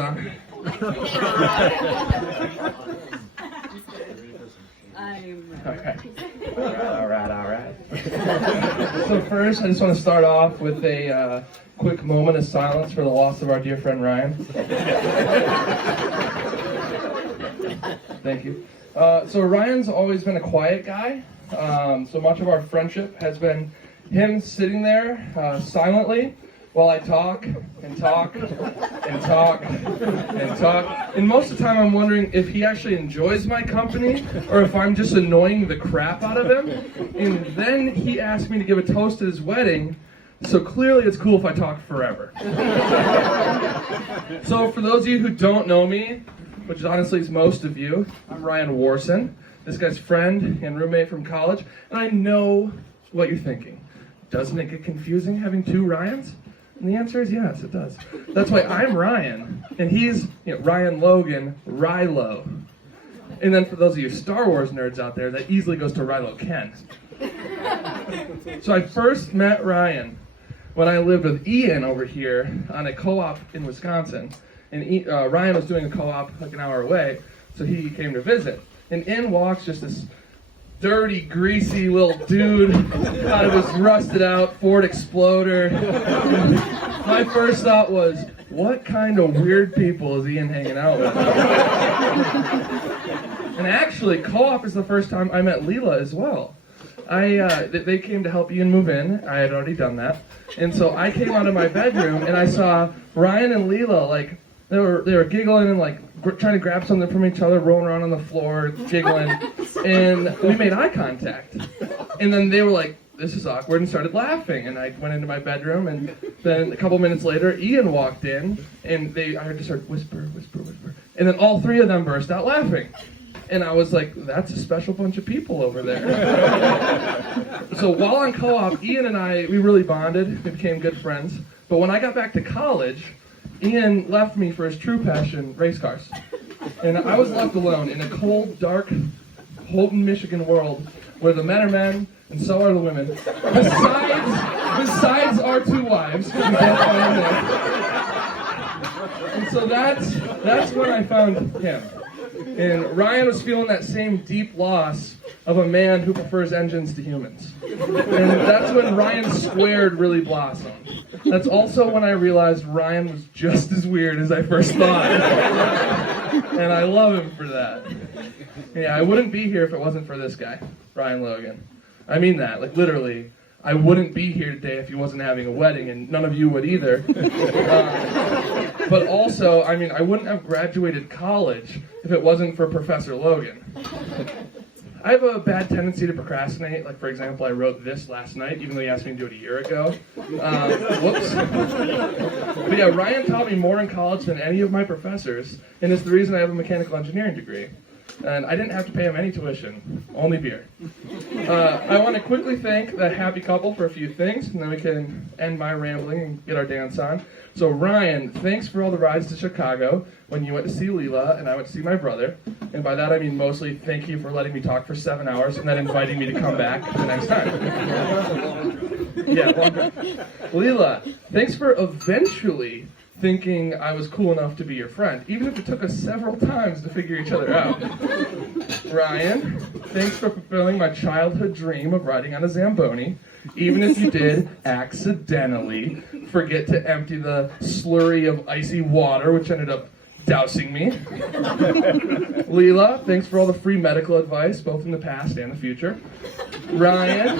son. All right. So first, I just want to start off with a quick moment of silence for the loss of our dear friend Ryan. Thank you. So Ryan's always been a quiet guy. So much of our friendship has been him sitting there silently while I talk and talk and talk and talk. And most of the time I'm wondering if he actually enjoys my company or if I'm just annoying the crap out of him. And then he asked me to give a toast at his wedding, so clearly it's cool if I talk forever. So for those of you who don't know me, which honestly is most of you, I'm Ryan Warson, this guy's friend and roommate from college, and I know what you're thinking. Doesn't it get confusing having two Ryans? And the answer is yes, it does. That's why I'm Ryan, and he's Ryan Logan, Rilo. And then for those of you Star Wars nerds out there, that easily goes to Rilo Ken. So I first met Ryan when I lived with Ian over here on a co-op in Wisconsin. And Ryan was doing a co-op like an hour away, so he came to visit. And in walks just this dirty, greasy little dude out of his rusted out Ford Exploder. My first thought was, what kind of weird people is Ian hanging out with? And actually, co-op is the first time I met Leela as well. They came to help Ian move in. I had already done that. And so I came out of my bedroom and I saw Ryan and Leela, like, they were giggling and like trying to grab something from each other, rolling around on the floor, giggling, and we made eye contact. And then they were like, "This is awkward," and started laughing. And I went into my bedroom, and then a couple minutes later, Ian walked in, and I heard just start whisper, and then all three of them burst out laughing. And I was like, "That's a special bunch of people over there." So while on co-op, Ian and I, we really bonded. We became good friends. But when I got back to college, Ian left me for his true passion, race cars. And I was left alone in a cold, dark Houghton, Michigan world where the men are men and so are the women. Besides our two wives. And so that's when I found him. And Ryan was feeling that same deep loss of a man who prefers engines to humans. And that's when Ryan Squared really blossomed. That's also when I realized Ryan was just as weird as I first thought. And I love him for that. Yeah, I wouldn't be here if it wasn't for this guy, Ryan Logan. I mean that, like literally. I wouldn't be here today if he wasn't having a wedding, and none of you would either. But also, I mean, I wouldn't have graduated college if it wasn't for Professor Logan. I have a bad tendency to procrastinate. Like, for example, I wrote this last night, even though he asked me to do it a year ago. Whoops. But yeah, Ryan taught me more in college than any of my professors, and it's the reason I have a mechanical engineering degree. And I didn't have to pay him any tuition, only beer. I want to quickly thank the happy couple for a few things, and then we can end my rambling and get our dance on. So Ryan, thanks for all the rides to Chicago when you went to see Leela and I went to see my brother. And by that I mean mostly thank you for letting me talk for 7 hours and then inviting me to come back the next time. Yeah, well, Leela, thanks for eventually thinking I was cool enough to be your friend, even if it took us several times to figure each other out. Ryan, thanks for fulfilling my childhood dream of riding on a Zamboni, even if you did accidentally forget to empty the slurry of icy water, which ended up dousing me. Leela, thanks for all the free medical advice, both in the past and the future. Ryan,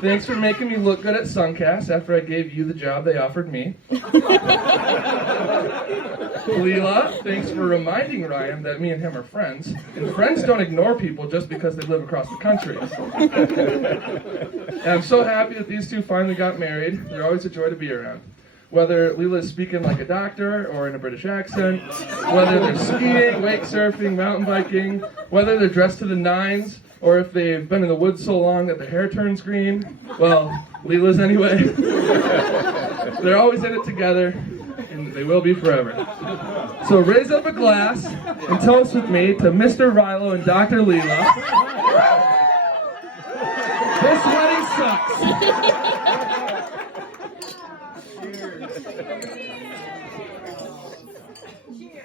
thanks for making me look good at Suncast after I gave you the job they offered me. Leela, thanks for reminding Ryan that me and him are friends, and friends don't ignore people just because they live across the country. And I'm so happy that these two finally got married. They're always a joy to be around. Whether Leela is speaking like a doctor or in a British accent, whether they're skiing, wake surfing, mountain biking, whether they're dressed to the nines, or if they've been in the woods so long that their hair turns green, well, Leela's anyway. They're always in it together, and they will be forever. So raise up a glass and toast with me to Mr. Rilo and Dr. Leela. This wedding sucks. Cheers.